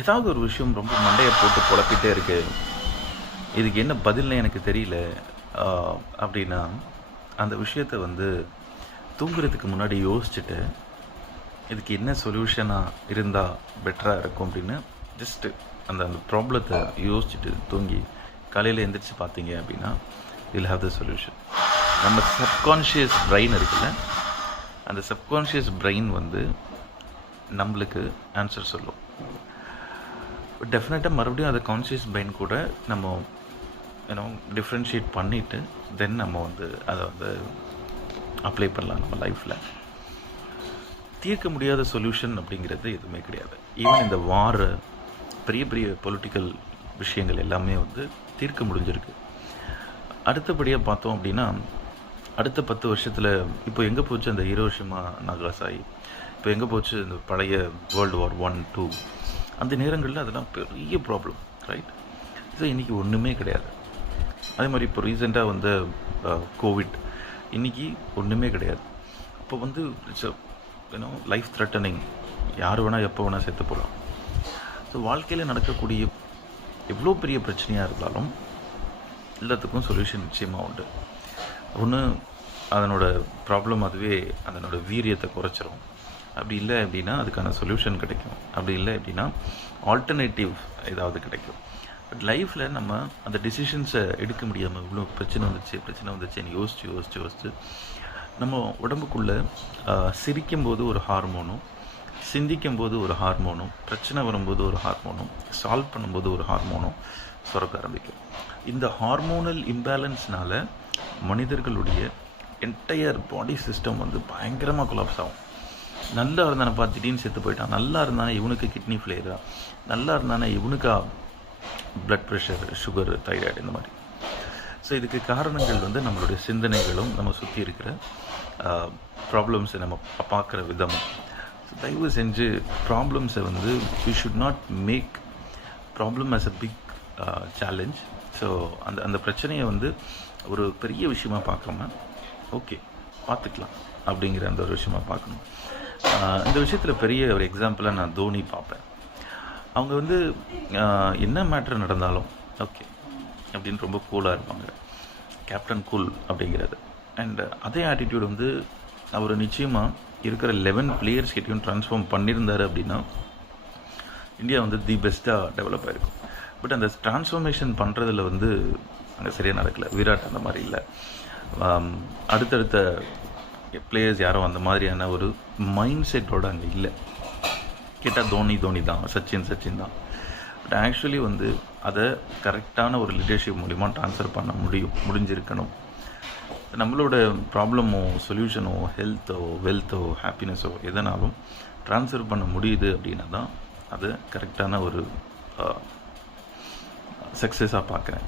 ஏதாவது ஒரு விஷயம் ரொம்ப மண்டையை போட்டு குழப்பிட்டே இருக்கு, இதுக்கு என்ன பதில்னு எனக்கு தெரியல அப்படின்னா, அந்த விஷயத்தை வந்து தூங்குறதுக்கு முன்னாடி யோசிச்சுட்டு இதுக்கு என்ன சொல்யூஷனாக இருந்தால் பெட்டராக இருக்கும் அப்படின்னு ஜஸ்ட்டு அந்த அந்த ப்ராப்ளத்தை யோசிச்சுட்டு தூங்கி காலையில் எழுந்திரிச்சு பார்த்தீங்க அப்படின்னா வில் ஹாவ் த சொல்யூஷன். நம்ம சப்கான்ஷியஸ் பிரெயின் இருக்குல்ல, அந்த சப்கான்ஷியஸ் பிரெயின் வந்து நம்மளுக்கு ஆன்சர் சொல்லும். டெஃபினட்டாக மறுபடியும் அதை கான்ஷியஸ் பிரெயின் கூட நம்ம டிஃப்ரென்ஷியேட் பண்ணிவிட்டு தென் நம்ம வந்து அதை வந்து அப்ளை பண்ணலாம் நம்ம லைஃப்பில். தீர்க்க முடியாத சொல்யூஷன் அப்படிங்கிறது எதுவுமே கிடையாது. ஈவன் இந்த வார பெரிய பெரிய பொலிட்டிக்கல் விஷயங்கள் எல்லாமே வந்து தீர்க்க முடிஞ்சிருக்கு. அடுத்தபடியாக பார்த்தோம் அப்படின்னா, அடுத்த 10 வருஷத்தில் இப்போ எங்கே போச்சு அந்த ஹிரோஷிமா நாகாசாகி, இப்போ எங்கே போச்சு இந்த பழைய வேர்ல்டு வார் 1, 2, அந்த நேரங்களில் அதெல்லாம் பெரிய ப்ராப்ளம், ரைட்? ஸோ இன்றைக்கி ஒன்றுமே கிடையாது. அதே மாதிரி இப்போ ரீசெண்டாக வந்து கோவிட், இன்றைக்கி ஒன்றுமே கிடையாது. அப்போ வந்து இட்ஸ் லைஃப் த்ரெட்டனிங், யார் வேணால் எப்போ வேணால் செத்து போகலாம். ஸோ வாழ்க்கையில் நடக்கக்கூடிய எவ்வளோ பெரிய பிரச்சனையாக இருந்தாலும் எல்லாத்துக்கும் சொல்யூஷன் நிச்சயமாக உண்டு. ஒன்று அதனோட ப்ராப்ளம் அதுவே அதனோட வீரியத்தை குறைச்சிரும், அப்படி இல்லை அப்படின்னா அதுக்கான சொல்யூஷன் கிடைக்கும், அப்படி இல்லை அப்படின்னா ஆல்டர்னேட்டிவ் ஏதாவது கிடைக்கும். பட் லைஃப்பில் நம்ம அந்த டிசிஷன்ஸை எடுக்க முடியாமல் இவ்வளோ பிரச்சனை வந்துச்சுன்னு யோசித்து நம்ம உடம்புக்குள்ளே சிரிக்கும்போது ஒரு ஹார்மோனும், சிந்திக்கும்போது ஒரு ஹார்மோனும், பிரச்சனை வரும்போது ஒரு ஹார்மோனும், சால்வ் பண்ணும்போது ஒரு ஹார்மோனும் சுரக்க ஆரம்பிக்கும். இந்த ஹார்மோனல் இம்பேலன்ஸ்னால மனிதர்களுடைய என்டையர் பாடி சிஸ்டம் வந்து பயங்கரமாக கொலாப்ஸ் ஆகும். நல்லா இருந்தானப்பா திடீர்னு செத்து போயிட்டான், நல்லா இருந்தானே இவனுக்கு கிட்னி ஃபெயிலியரா, நல்லா இருந்தானே இவனுக்கா பிளட் ப்ரெஷர், சுகர், தைராய்டு, இந்த மாதிரி. ஸோ இதுக்கு காரணங்கள் வந்து நம்மளுடைய சிந்தனைகளும் நம்ம சுற்றி இருக்கிற ப்ராப்ளம்ஸை நம்ம பார்க்குற விதம். ஸோ தயவு செஞ்சு ப்ராப்ளம்ஸை வந்து we should not make problem as a big challenge. So அந்த பிரச்சனையை வந்து ஒரு பெரிய விஷயமாக பார்க்காம ஓகே பார்த்துக்கலாம் அப்படிங்கிற அந்த ஒரு விஷயமாக பார்க்கணும். இந்த விஷயத்தில் பெரிய ஒரு எக்ஸாம்பிளாக நான் தோனி பார்ப்பேன். அவங்க வந்து என்ன மேட்ரு நடந்தாலும் ஓகே அப்படின்னு ரொம்ப கூலாக இருப்பாங்க, கேப்டன் கூல் அப்படிங்கிறது. அண்ட் அதே ஆட்டிடியூட் வந்து அவர் நிச்சயமாக இருக்கிற 11 பிளேயர்ஸ் கிட்டையும் ட்ரான்ஸ்ஃபார்ம் பண்ணியிருந்தார் அப்படின்னா இந்தியா வந்து தி பெஸ்ட்டாக டெவலப் ஆகிருக்கும். பட் அந்த ட்ரான்ஸ்ஃபர்மேஷன் பண்ணுறதுல வந்து அங்கே சரியாக நடக்கலை. விராட் அந்த மாதிரி இல்லை, அடுத்தடுத்த பிளேயர்ஸ் யாரும் அந்த மாதிரியான ஒரு மைண்ட் செட்டோடு அங்கே இல்லை. கேட்டால் தோனி தான், சச்சின் தான். பட் ஆக்சுவலி வந்து அதை கரெக்டான ஒரு லீடர்ஷிப் மூலிமா ட்ரான்ஸ்ஃபர் பண்ண முடிஞ்சிருக்கணும். நம்மளோட ப்ராப்ளமோ சொல்யூஷனோ ஹெல்த்தோ வெல்த்தோ ஹாப்பினஸோ எதனாலும் ட்ரான்ஸ்ஃபர் பண்ண முடியுது அப்படின்னா தான் அது கரெக்டான ஒரு சக்ஸஸாக பார்க்குறேன்.